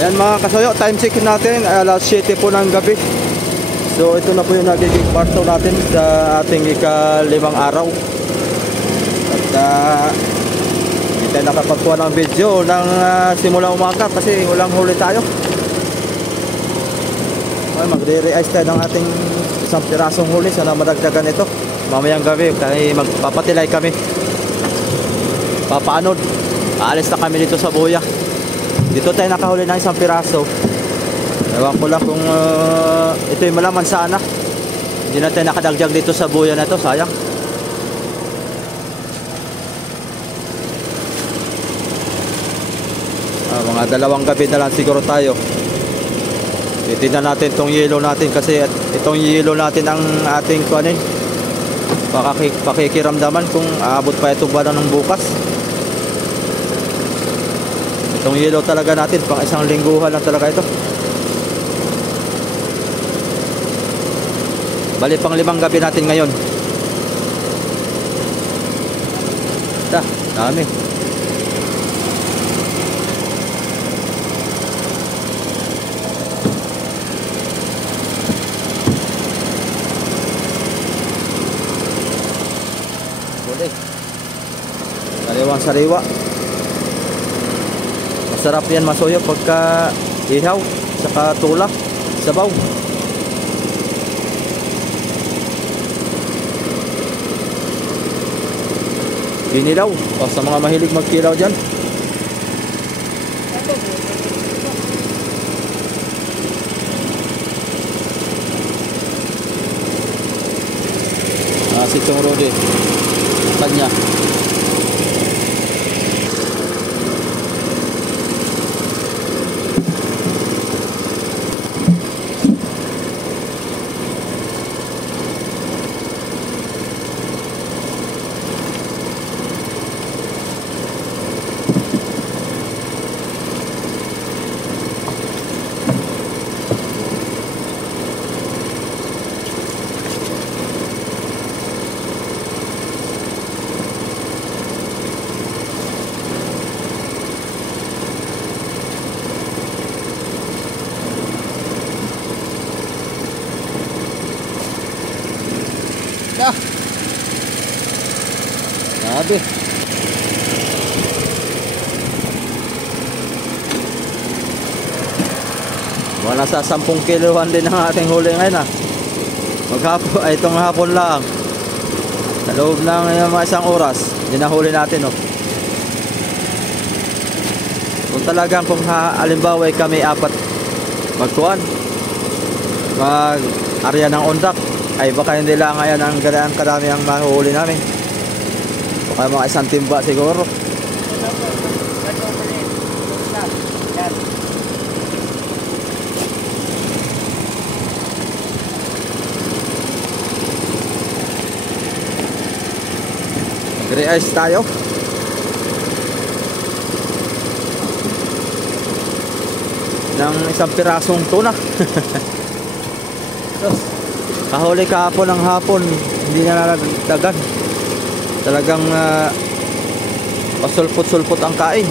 Ayan mga kasoyo, time check natin alas 7 po ng gabi. So ito na po yung nagiging parto natin sa ating ika-5 araw. At hindi tayo nakapagkuha ng video ng simula umaga kasi walang huli tayo. Ay, magre-re-ice tayo ng ating isang pirasong huli. Sana madagdagan ito mamayang gabi kasi magpapatilay kami, papaanod. Aalis na kami dito sa buya. Dito tayo nakahuli ng isang piraso. Ewan ko lang kung ito'y malaman sana. Hindi na tayo nakadagdag dito sa buya na ito, sayang. Mga 2 gabi na lang siguro tayo. Titignan natin itong yelo natin kasi itong yelo natin ang ating kuanin, pakikiramdaman kung aabot pa ito ba ng bukas. Itong yelo talaga natin pang isang lingguhan lang talaga ito. Bali pang 5 gabi natin ngayon. Dami. Boleh. Sariwang sariwa. Masarap yan masoyo pagka ihaw saka tula, sabaw. Kinilaw o sa mga mahilig magkilaw dyan. Si Chong Rudy kanya. Grabe. Wala sa 10 kilohan din ang ating huli ngayon Maghapon, itong hapon lang. Sa loob ng mga isang oras, dinahuli natin Kung talagang alimbawa kami 4 magkuhan, mag-arya ng undak, ay baka hindi lang ngayon ang ganaan kadami ang mahuhuli namin. Baka mga 1 timba siguro. Mag-re-ice tayo. Ng isang pirasong tuna. Kahuli kahapon ng hapon, hindi na nalagdagan. Talagang pasulpot-sulpot ang kain.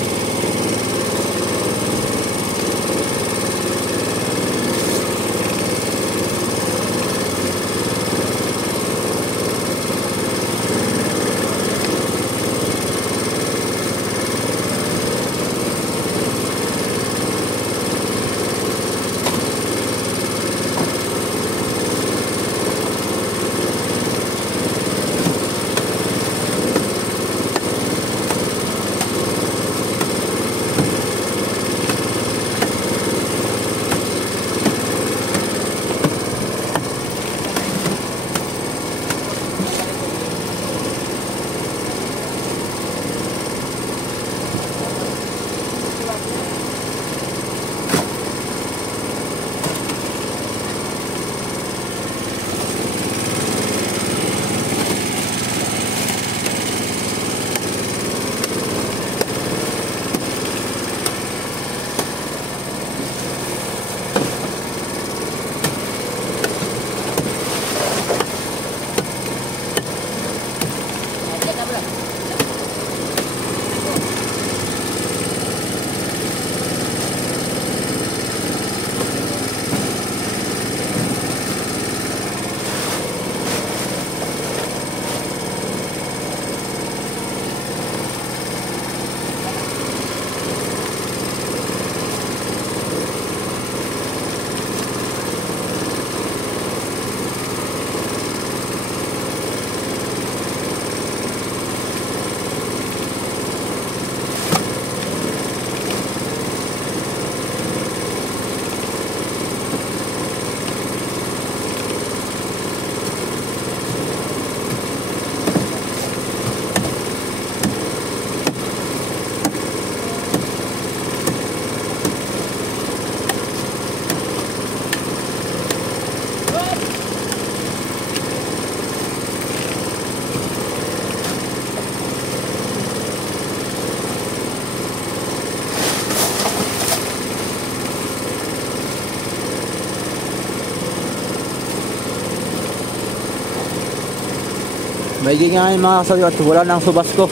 May nga yung mga kasayo at wala nang subas ko.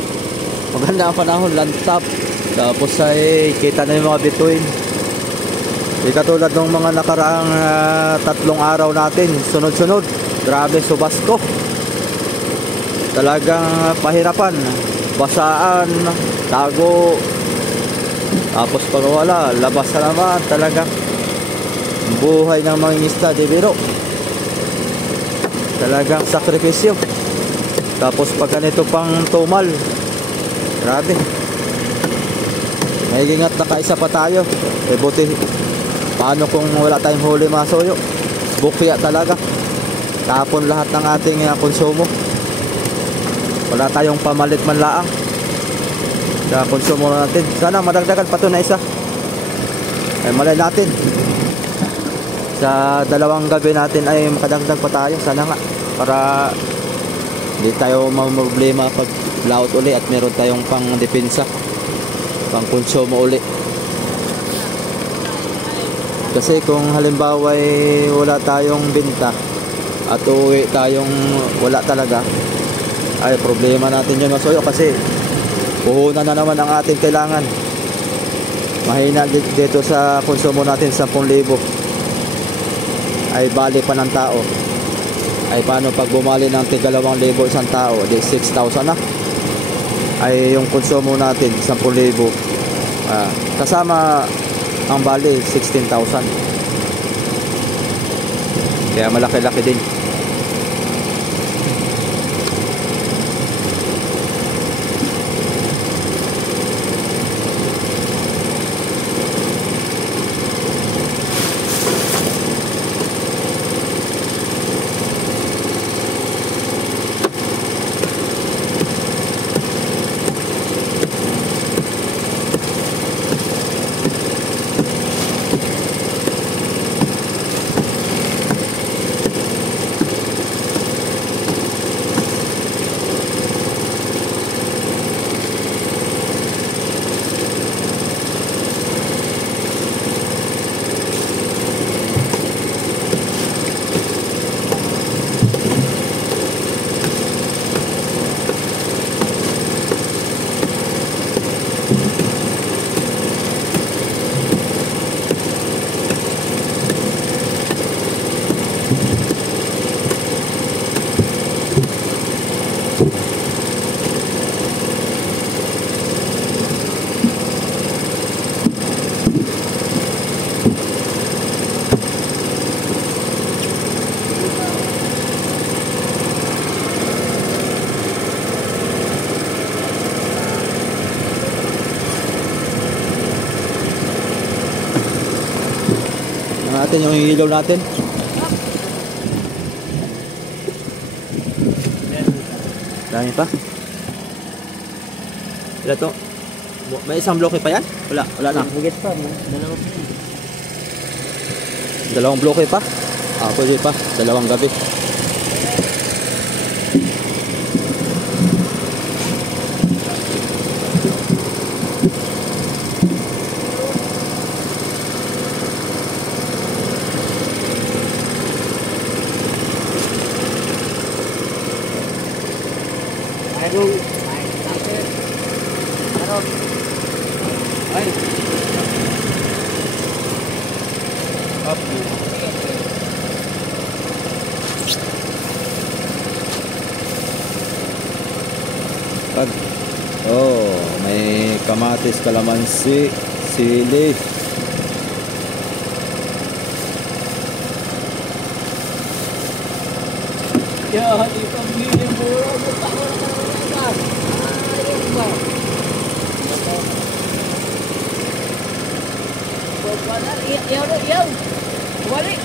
Maganda ang panahon, lantap. Tapos ay kita na yung mga bituin. Di katulad ng mga nakaraang 3 araw natin, sunod-sunod. Grabe, subas ko. Talagang pahirapan. Basaan, tago. Tapos pag wala, labas na naman. Talagang buhay ng mangingisda, di biro. Talagang sakripisyo. Tapos pag ganito pang tumal, grabe. Naigingat na kaisa pa tayo. Buti, paano kung wala tayong huli mga soyo? Bukya talaga. Tapon lahat ng ating konsumo. Wala tayong pamalit man laang sa konsumo natin. Sana madagdagan pa ito na isa. Ay malay natin sa 2 gabi natin ay makadagdag pa tayo. Sana nga, para hindi tayo problema pag laot uli at meron tayong pang depensa, pang konsumo uli. Kasi kung halimbawa ay wala tayong binta at uwi tayong wala talaga, ay problema natin yun masoyo, kasi puhunan na naman ang ating kailangan. Mahina dito sa konsumo natin 10,000 ay bali pa ng tao. Ay paano pag bumali ng 2,000 isang tao, di 6,000 na ay yung konsumo natin 10,000, kasama ang bali 16,000. Kaya malaki-laki din. Natin yung ilaw natin. Dami pa. Wala to. May isang bloke pa yan? Wala na. Bugit pa, Dalawang bloke pa? Pwede pa. 2 gabi. May kamatis, kalamansi, sili. Ya, di pamilya mo, magkakaroon ka naman. Ayun ba? Iyaw. Kawali.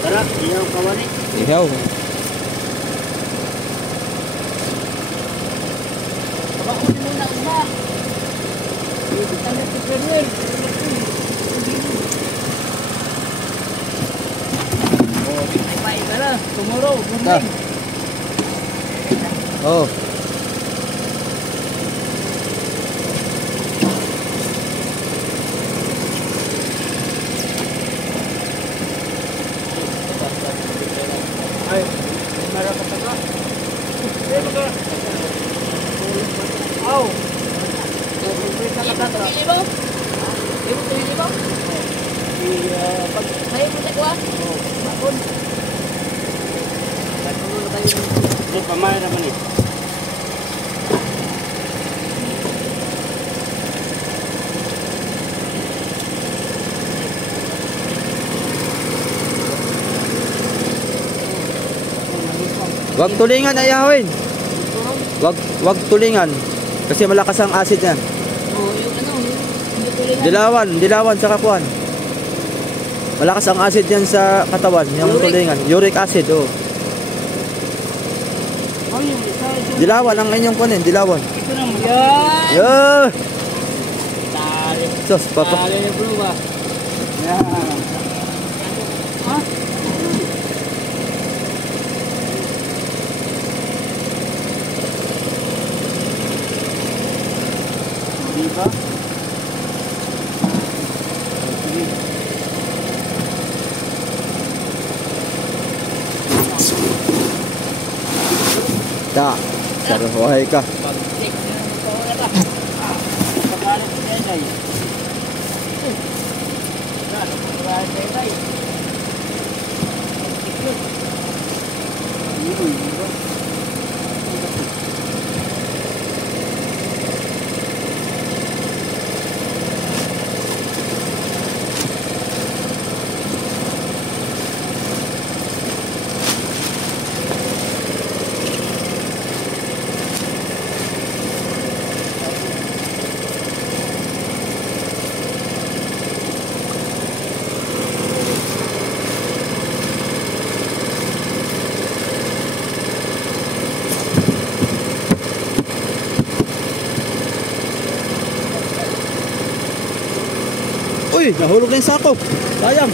Tara, iyaw kawali. Ihaw. Bakit mo na uma? Ito na si Fernel. Kumain ka na. Tomorrow, morning. Oh. Ay, marami ka pa. Ibu tayo di ba? Pag tayo mo sa kuwan? Oo. Bakon. Bakon na tayo. Hindi, pamaya naman eh. Wag tulingan ayahawin. Wag tulingan. Kasi malakas ang acid yan. Oo, yung ano, hindi tulingan. Dilawan sa kakuan. Malakas ang acid yan sa katawan, yung tulingan. Uric acid, oh. Oh, yung isa. Dilawan ang inyong kunin, dilawan. Ito na mo. Yan! Yeah! Tali. Sos, papa. Tali na bro ba? Yan. Ha? Diba? Da, saruhay ka. Pag-check na ito na ba? Pagkalit si Denay. Pagkalit si Denay. Uy, nahulog na yung sako. Sayang.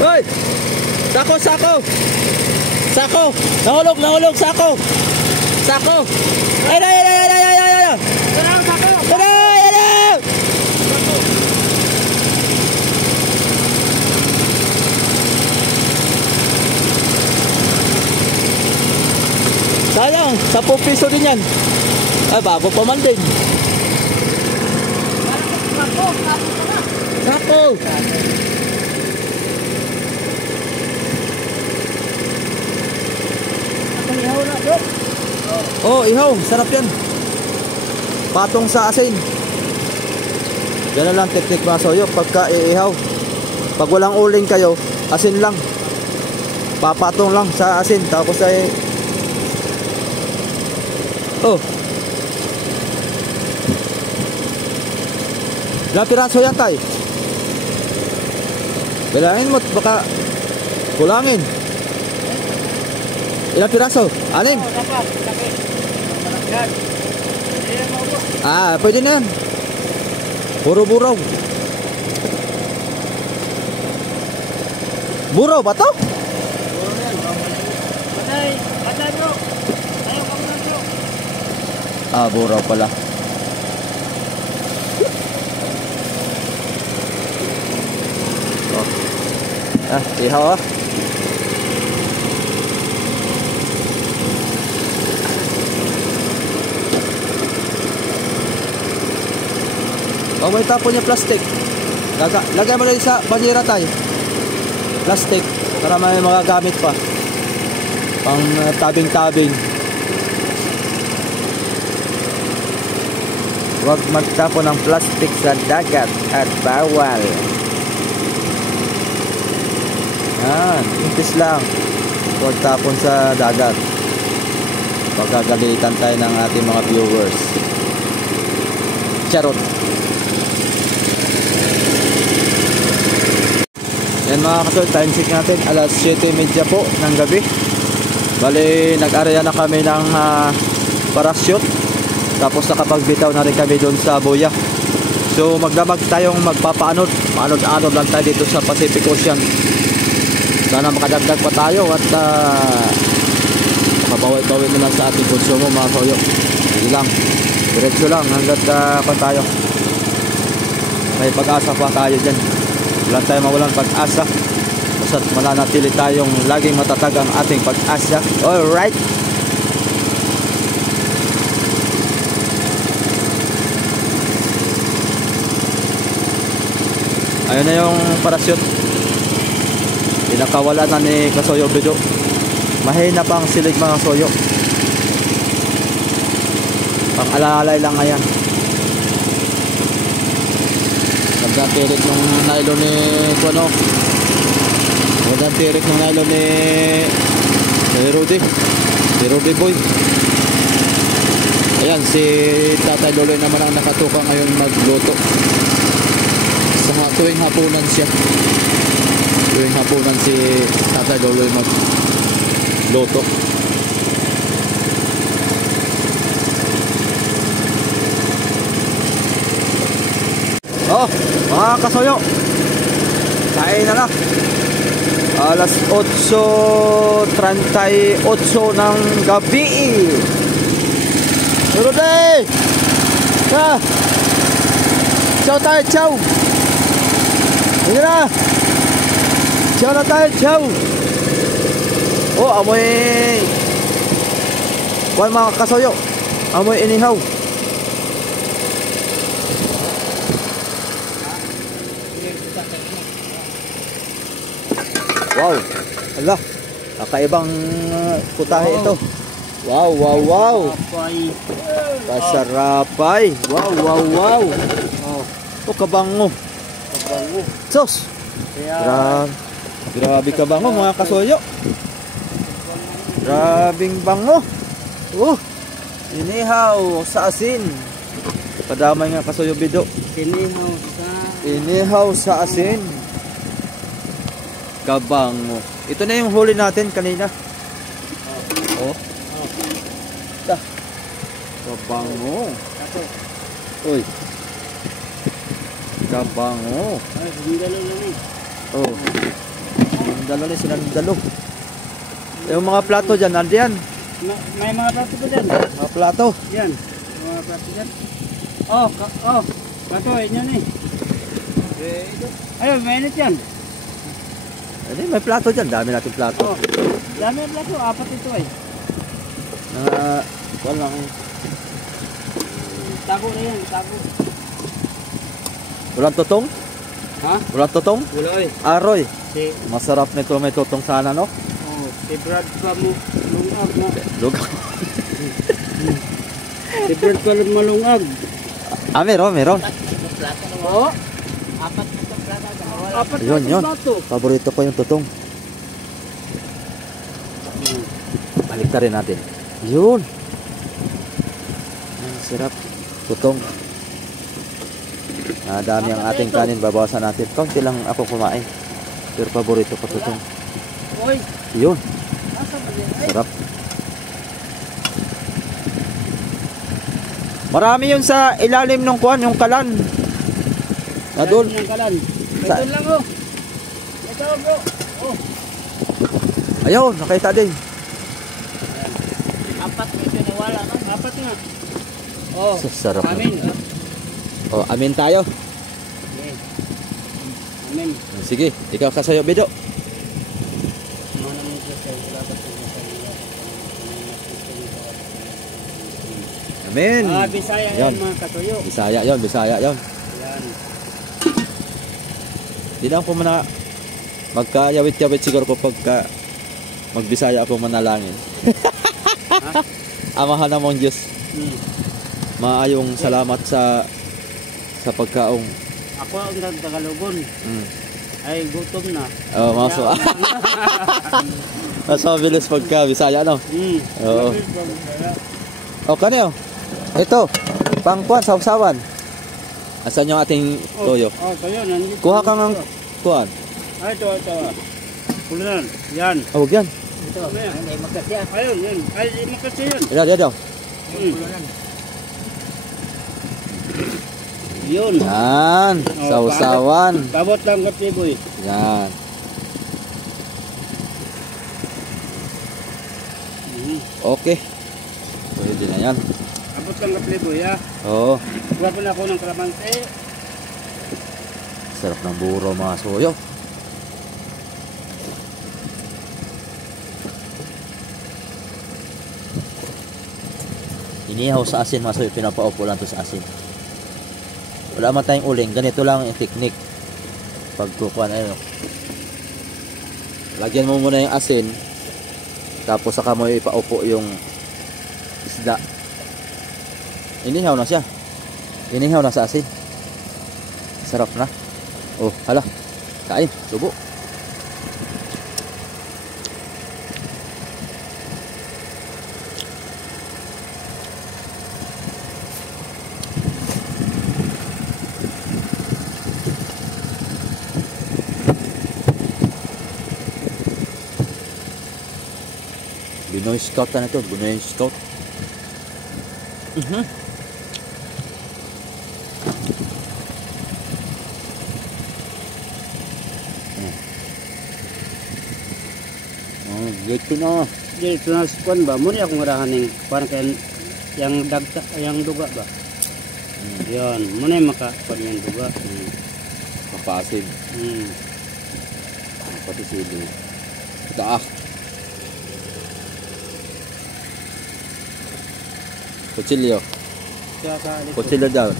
Uy! Sako, sako! Sako! Nahulog, sako! Sako! Ay, ay, ay, ay, ay, ay, ay, ay! Sarang sako! Ay, ay, ay, ay! Sayang, 10 piso din yan. Ay, bago pa man din. Sako! Sako ka na! Sako! Ako nihaw na bro! Oh, ihaw. Sarap yan. Patong sa asin. Ganun lang teknik mga soyo. Pagka iihaw. Pag walang uling kayo, asin lang. Papatong lang sa asin. Tapos ay... Oh. Ilang piraso yan tay? Bilangin mo. Baka kulangin. Ilang piraso? Anim? Oo, dapat. Laki. Yan. Ayan mo bro. Ah, pwede na yan. Puro buraw. Buraw ba to? Puro yan. Patay. Patay bro. Ayaw ka muna bro. Ah, buraw pala. Oh. Ah, ihaw ah. Oh, may tapon niya plastic. Lagay mo na sa banyera tayo. Plastic para may magagamit pa. Pang tabing-tabing. Huwag magtapon ng plastic sa dagat at bawal. Yan, intis lang. Huwag tapon sa dagat. Pagkagalitan tayo ng ating mga viewers. Charot. Yan mga kasol, time check natin. Alas 7:30 po ng gabi. Bali, nag-area na kami ng parachute. Tapos nakapagbitaw na rin kami doon sa buya. So magdamag tayong magpapaanod. Paanod-anod lang tayo dito sa Pacific Ocean. Sana makadagdag pa tayo at mabawi-bawi na lang sa ating konsumo mga kayo. Hindi lang. Diretso lang hanggat pa tayo. May pag-asa pa tayo dyan. Wala tayong mawalan pag-asa. Basta't mananatili tayong laging matatag ang ating pag-asa. Alright. Ayun na yung parachute. Pinakawala na ni Kasoyo Bido. Mahina pa ang silig mga soyo. Pang-alalay lang ngayon. Gandang tirik ng nylon ni Kuano. Gandang tirik ng nylon ni Rudy. Si Rudy Boy. Ayan, si Tatay Loloy naman ang nakatuka ngayon magluto. Sa tuwing hapunan siya. Tuwing hapunan si Tatay Loloy magluto. Oh, mga kasoyo, kain na na. Alas 8:38 ng gabi. Rudy! Ka! Ciao tayo, ciao! Hindi na! Ciao na tayo, ciao! Oh, amoy... Kuwan mga kasoyo, amoy inihaw. Wow! Ala! Kakaibang putahe ito. Wow, wow, wow! Pasarapay! Wow, wow, wow! Oh, kabango! Kabango. Sos! Grabe kabango mga kasoyo! Grabing bango! Oh! Inihaw sa asin! Padamay nga kasoyo Bido. Inihaw sa asin! Kabango. Ito na yung huli natin kanina. Oh. Da. Kabango. Uy. Kabango. Oh. Dalo ni sinandalo. Yung mga plato dyan, nandiyan. May mga plato pa dyan. Mga plato. Yan. Mga plato dyan. Oh, plato, yan eh. Ayun, mainit yan. Ay, may plato dyan. Dami natin plato. Oh, dami ang plato. 4 ito eh. Walang... Tago na yan, tago. Walang tutong? Ha? Walang tutong? Wala eh. Aroy. Si, Masarap nito may tutong sana, no? si Brad pa mo malungag na. Lugaw. Si Brad pa malungag. Ah, meron, meron. Oo. 4 plato. Yun, yun. Paborito ko yung tutong. Balik na rin natin. Yun. Ang sarap. Tutong. Dami ang ating kanin. Babawasan natin. Kaunti lang ako kumain. Pero paborito ko tutong. Oy. Yun. Sarap. Marami yun sa ilalim ng kuwan, yung kalan. Adol. Ng kalan. Ito lang oh. Ito bro. Oh. Ayun, nakita din. 4 ito nawala no? 4 nga. Oh. Sarap. Amin. Oh, amin tayo. Okay. Amin. Sige, ikaw kasayo Bido. Amen. Bisaya Yan. yan mga katuyo. Bisaya yon, Bisaya yon. Yan. Di na ako muna magkayawit-yawit siguro ko pagka magbisaya ako manalangin. Amahan namong Diyos. Maayong salamat sa pagkaong. Ako ang nagtagalogon. Ay gutom na. Oh, maso. Maso bilis pagka Bisaya no. Oo. Oh, kanyo. Ito, pangkuan sawsawan. Asan yung ating toyo? Oh, toyo nandito. Kuha ka ng kuan. Ay, ito. Pulunan. Yan. Oh, yan. Ito. Ay, makasya. Ayun, yan. Ay, makasya yan. Ito. Pulunan. Yun. Yan, sawsawan. Tabot lang katiboy. Yan. Okay. Pwede na yan. Tabot lang katiboy, ha. Oo. Kuha ko na ako ng kalamansi. Sarap ng buro mga soyo. Inihaw sa asin mga soyo. Pinapaupo lang to sa asin. Wala man tayong uling. Ganito lang yung technique. pagkukuhan ano. Lagyan mo muna yung asin. Tapos saka mo ipaupo yung isda. Inihaw na siya. Inihaw na sa asin. Sarap na. Oh, hala. Kain, subo. Binoy Scout na ito, Binoy Scout. Dito na. Dito na sikuan ba? Muna akong ngarahan ng parang kaya yang dagta, yang duga ba? Yan, muna yung makakuan yung duga. Mapasin. Pati sili. Ito Kutsilyo. Kutsilyo daw.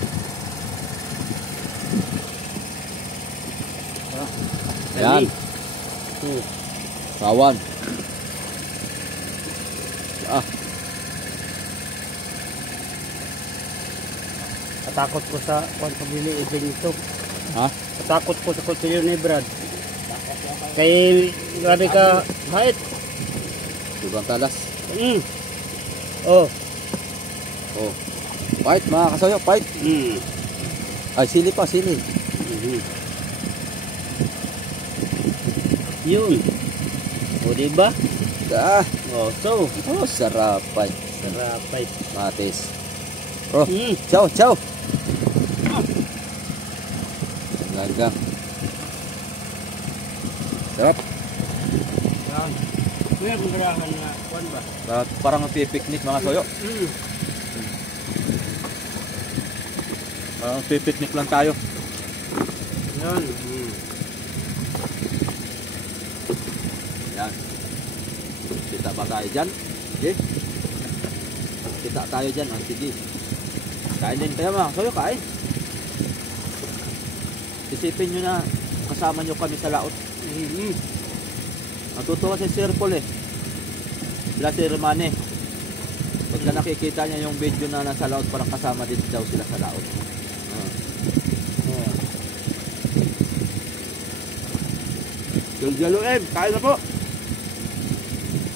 Yan. Kawan. Katakot ko sa kuan pabili ibig ito. Ha? Katakot ko sa kutsilyo ni Brad. Kay grabe ka hait. Sobrang talas. Oh. Oh. Fight mga kasayo, fight. Ay, sili pa, sili. Yun. O diba? Oh, so. Oh, sarapay. Sarapay. Matis. Oh, ciao, ciao. Gagang. Sarap. Yan. Kuya, magarahan na kuan ba? Parang pipiknik mga kasayo. Pipiknik lang tayo. Yan. Yan. Kita ba tayo dyan? Okay. Kita tayo dyan. Sige. Kain din tayo mga kasayo, kain. Isipin nyo na kasama nyo kami sa laot. Natutuwa si Sir Paul eh. Sila si Romane. Pagka nakikita niya yung video na nasa laot, parang kasama din daw sila sa laot. Jalo kain na po.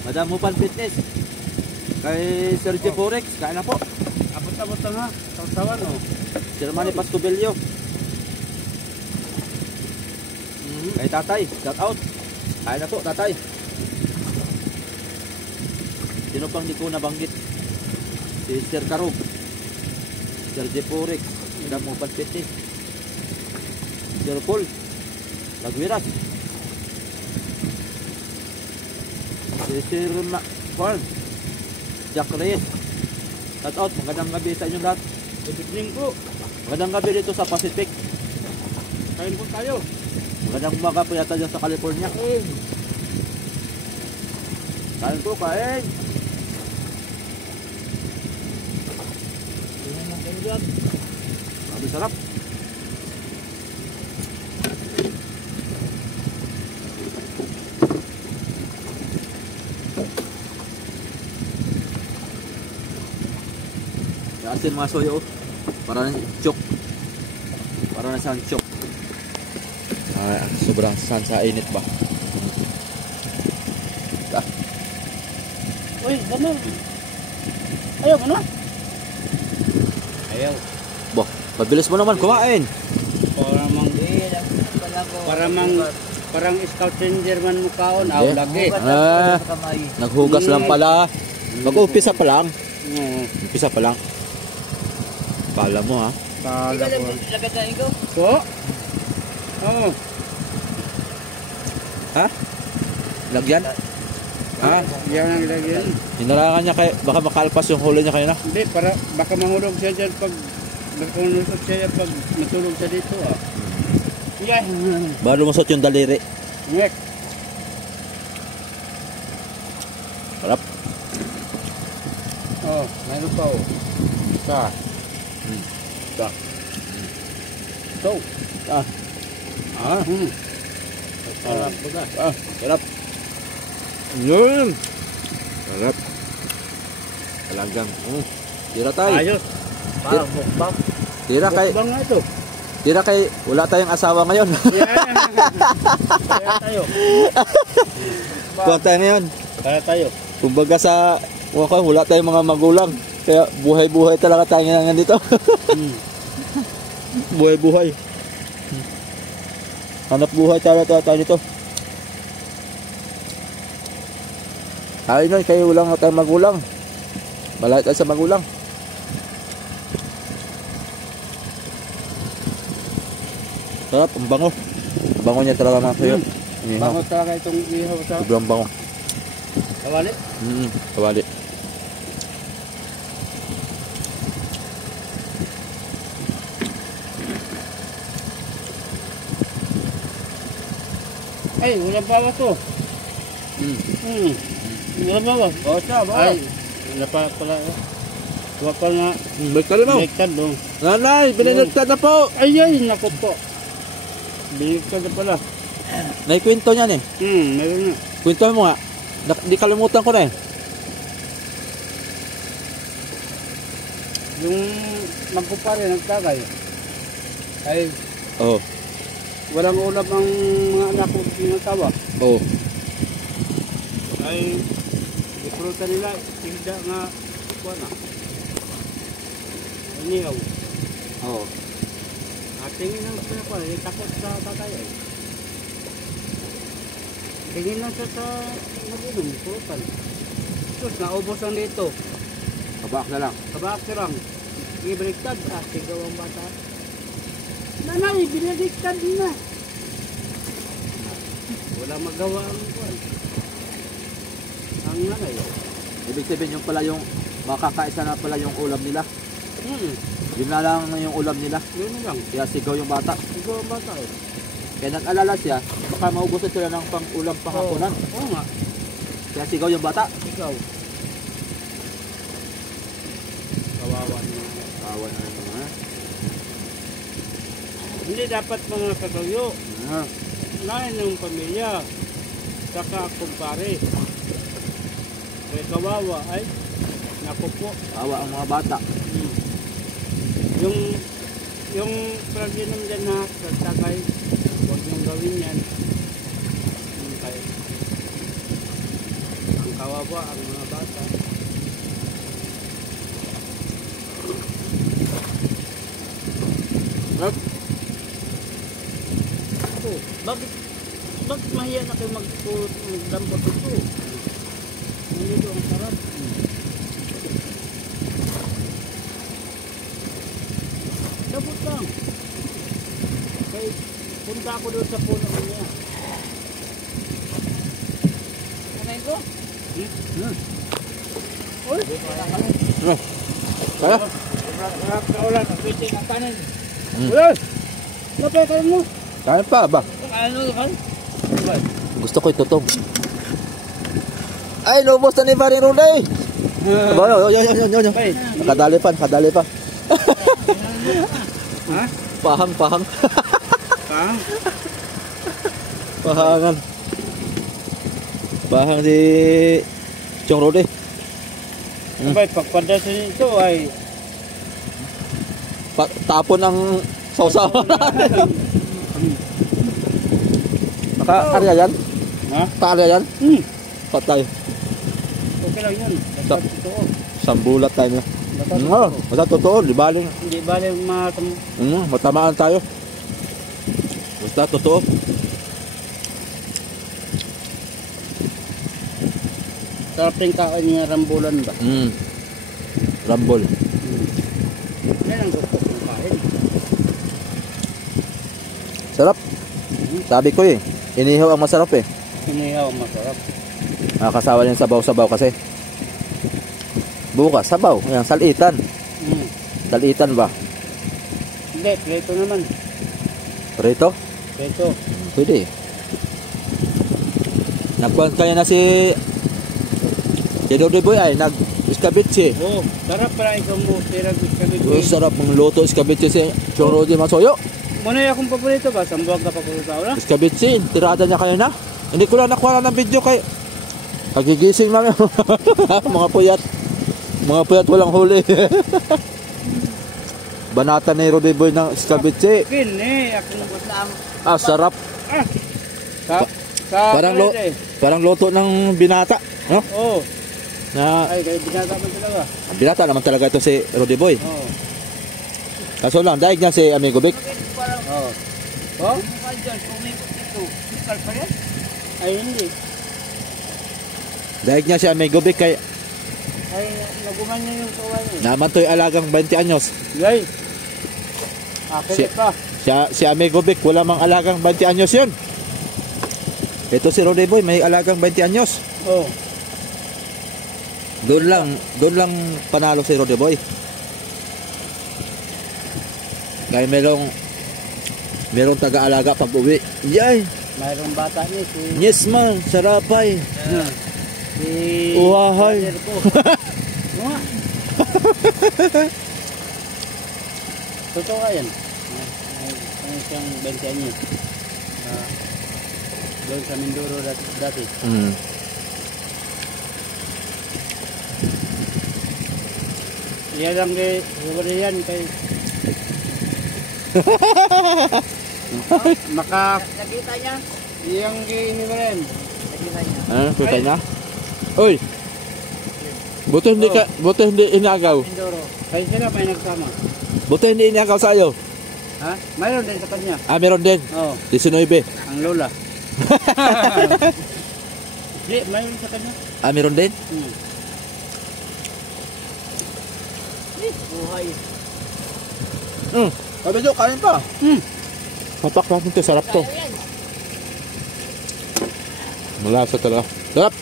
Madam Mupan Fitness. Kay Sir Jeporex, kain na po. Abot-abot lang ha. Tawtawan o. Sir Manny Pascovelio. Kay Tatay, shout out. Kain na po, Tatay. Sino pang di ko nabanggit? Si Sir Karog, Sir Jeporex, Madam Mupan Fitness, Sir Paul Lagwiras, si Sir Paul Jack Reyes. Shout out, magandang gabi sa inyong lahat. Good evening po. Magandang gabi dito sa Pacific. Kain po tayo. Magandang umaga po yata dyan sa California. Kain po, kain. Grabe sarap. Asin mga soyo, para na chok. Para na siyang chok. Sobrang sa init ba? Uy, ganun. Ayaw mo na? Ayaw. Bah, mabilis mo naman kumain. Parang scout ranger man mukhaon. Aw lagi. Naghugas lang pala. Mag-umpisa pa lang. Umpisa pa lang. Kala mo ha? Kala ko. So? Oh. Ha? Lagyan? Ha? Yan ang lagyan. Hinarangan niya kay baka makalpas yung huli niya kayo na. Hindi, para baka mahulog siya dyan pag nagkulusot siya pag matulog siya dito ah. Yan. Baka lumusot yung daliri. Ngek. Sarap. Oh, mayroon pa oh. Isa. Isa. So. Ah, Sarap ba? sarap. Yun. Sarap. Talagang. Tira tayo. Ayos. Parang mukbang. Tira kay, Mukbang nga ito. tira kay, wala tayong asawa ngayon. Kaya tayo. Wala tayo ngayon. Kaya tayo. Kumbaga sa, wala tayong mga magulang. Kaya buhay-buhay talaga tayo ngayon dito. Buhay-buhay. Hanap buhay tayo dito. Ay no, kayo wala nga tayong magulang. Malayo tayo sa magulang. Sarap, ang bango. Bango niya talaga mga sayo. Bango talaga itong ihaw sa Sobrang bango. kawali. Kawali. Ay, walang bawa to. Walang bawa. Bawa siya, bawa. Ay, wala pa pala. Huwa pa nga. Balik mo. Baliktad dong. Nanay, bininagtad na po. Ay, naku po. Baliktad na pala. Naikwento niyan eh. Meron nga. Kwento mo nga. Di kalimutan ko na eh. Yung magkumpare, nagtagay. Ay, Oo. walang ulam ang mga anak ko ng tawa. Oo. Ay, ipruta nila, hindi nga, kuha na. Iniyaw. Oo. At tingin lang siya pa, takot sa tatay ay. Tingin lang siya sa mag-inom, prutan. Sus, naubos lang dito. Kabak na lang. Kabak siya lang. Ibaliktad, sigaw ang bata. Nanay, binaliktad na. Wala magawa ang kuwan. Ang nanay. Ibig sabihin yung pala yung makakaisa na pala yung ulam nila. Yun na lang yung ulam nila. Yun lang. Kaya sigaw yung bata. Sigaw ang bata eh. Kaya nag-alala siya, baka maubusan sila ng pang-ulam panghapunan. Oo nga. Kaya sigaw yung bata. Sigaw. Kawawa niya. Kawan na naman ha. Hindi dapat mga katuyo. Ah. Lain ng pamilya. Saka kumpare. Kaya kawawa ay naku po. Kawa ang mga bata. Yung pag-inom dyan na sa tagay, huwag niyong gawin yan. Kaya, ang kawawa ang mga bata. Oh, bakit mahiya na kayo magdambot ito? Nandito ang sarap. Dabot lang. Kaya punta ako doon sa puno niya. Kanay ko? Uy! Kaya? Sarap na ulan. Pwede ang kanin. Uy! Napay kayo mo. Kaya pa ba? Ano kan? Gusto ko itutong. Ay, lubos na ni Paring Ruday. Yun. Nakadali pa. Ha? Pahang. Ha? Pahangan. Pahang si Chong Ruday. Sabay, pagpadasin ito ay Tapon ang sausaw. Naka-arya yan? ha? Naka-arya yan? Patay. Okay lang yun. Basta totoo. Sambulat tayo. Basta Oo, totoo. basta totoo. Libaling. Hindi bali Matamaan tayo. Basta totoo. sarap yung kain niya rambulan ba? Rambol. Yan ang gusto kong kain. Sarap. Sabi ko eh. Inihaw ang masarap eh. Inihaw, masarap. Nakakasawa yung sabaw-sabaw kasi. Bukas, sabaw. Ayan, salitan. Salitan ba? Hindi, preto naman. Prito? Preto. Pwede. Nagkuhan kaya na si Dodoy Boy ay nag-iskabitsi. Oh, sarap pala ikaw mo. Tirag Oh, sarap ng luto iskabitsi si Chong Rudy Masoyo. muna yung akong paborito ba? Sambuag ka paborito na? Iskabitsin, tirada niya kayo na. Hindi ko lang nakuha ng video kay kagigising lang yun. Mga puyat. Mga puyat walang huli. Banata ni Rudy Boy ng iskabitsi. Kini, akong nabutlam. Ah, sarap. Parang loto ng binata, no? Oo. Na Ay, kaya binata man talaga. binata naman talaga ito si Rudy Boy. Oo. Kaso lang, daig niya si Amigo Vic. Oo. Oh? Ay, hindi. Daig niya si Amigo Vic kay Ay, naguman niya yung kaway niya. naman to'y alagang 20 anyos. Gay. Akin pa. Si Amigo Vic, wala mang alagang 20 anyos yun. Ito si Rudy Boy, may alagang 20 anyos. Oo. Doon lang panalo si Rudy Boy. Kaya merong taga-alaga pag uwi. Yay! Mayroong bata niya si... Yes man, sarapay. Si... Uwahay. brother ko. Mga. Totoo ka yan. May siyang 20 anyos. Doon sa Mindoro dati. Mm. Iya lang kay yan kay maka nakita niya iyang giniwalen nakita niya Ano, kita niya? Uy! Buti hindi inagaw. Mindoro kaya sila may nagsama Buti hindi inagaw sa'yo. ha? Mayroon din sa kanya Ah, meron din. oo 19. ang lola di mayroon sa kanya Ah, meron din? buhay Sabi nyo, kain pa. Papak natin to, sarap to. Malasa talaga. Sarap!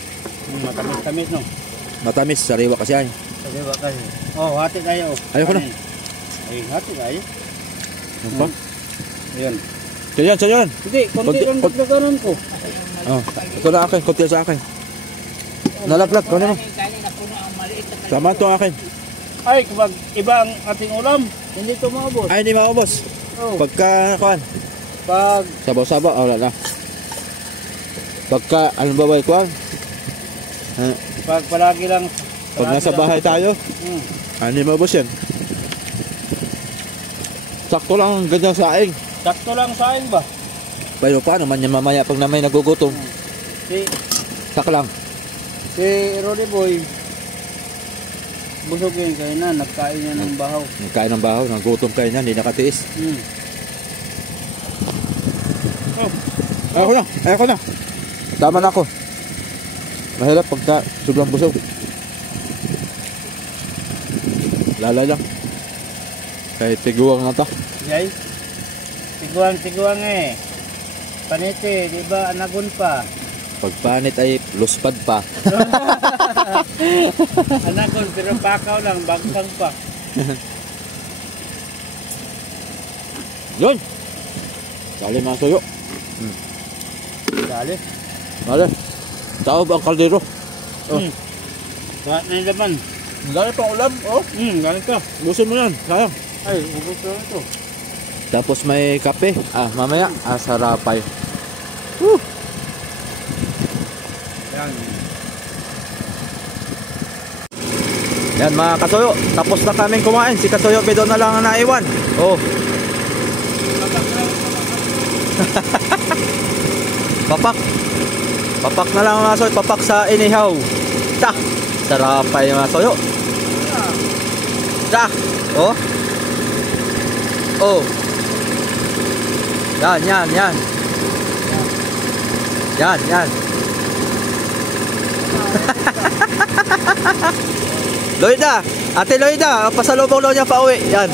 matamis-tamis no Matamis, sariwa kasi ay. sabi ba kasi oh hati tayo Ayoko na. ay hati tayo Ano pa? ayan Sa yan. hindi konti lang dagdagan ko Oh, ito na akin, konti sa akin. Nalaglag, kano mo? Tama ito akin. ay kapag iba ang ating ulam hindi ito maubos Ay, hindi maubos. oh. Pagka, kuhan, pag sabaw-sabaw, oh, wala na. Pagka, ano ba ba, kuhan? pag palagi lang Pag nasa bahay tayo, hindi maubos yan. Sakto lang ganyan sa aing. sakto lang sa akin ba Pero paano man yan mamaya pag na may nagugutom? si Sak lang. Roddy Boy busog yun kayo na nagkain niya ng bahaw Nagkain ng bahaw, nagutom kayo na, hindi nakatiis. Ayoko na. Tama na ako. Mahirap pagka sobrang busog. Lalay lang. Kahit tiguang na to. yay tiguang eh paniti di ba anagon pa Pagpanit ay luspad pa. anagon pero bakaw lang bagbang pa Yun! Sali mga suyo. dali Sali. Taob ang kaldero. lahat na yung laman Dali pang ulam. Oh. galing ka Lusin mo yan. Sayang. ay ubos na ito Tapos may kape. Ah, mamaya. Ah, sarapay. Woo! yan Yan mga kasuyo. Tapos na kaming kumain. Si kasuyo Pido na lang ang naiwan. Oh. Papak. Papak na lang mga kasuyo. Papak sa inihaw. Ta. Sarapay mga kasuyo. Ta. Oh. Oh. Yan. Yan. Loida, Ate Loida, pasalubong daw niya pa uwi. Yan.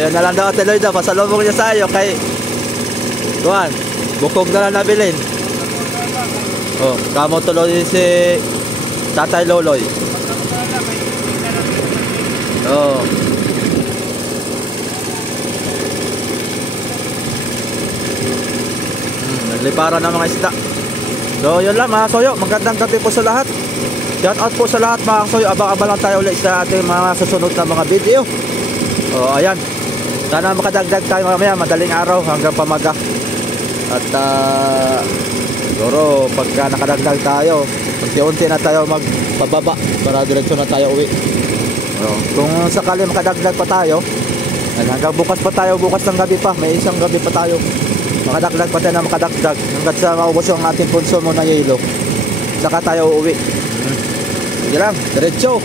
Yan na lang daw Ate Loida, pasalubong niya sa iyo kay Juan. Bukog na lang nabilin. Oh, kamo tuloy si Tatay Loloy. Oh. Nagliparan ng mga isda. So yun lang mga soyo, magandang gabi po sa lahat. Shout out po sa lahat mga kangsoy. Abang-abang lang tayo ulit sa ating mga susunod na mga video. O ayan, sana makadagdag tayo mamaya madaling araw hanggang pamaga. At siguro pagka nakadagdag tayo, unti-unti na tayo magpababa para diretso na tayo uwi. Kung sakali makadagdag pa tayo, hanggang bukas pa tayo, bukas ng gabi pa, may isang gabi pa tayo, makadagdag pa tayo na makadagdag hanggang sa maubos yung ating konsumo na yelo, saka tayo uuwi. Sige lang, diretso.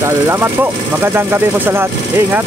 Salamat po, magandang gabi po sa lahat, ingat.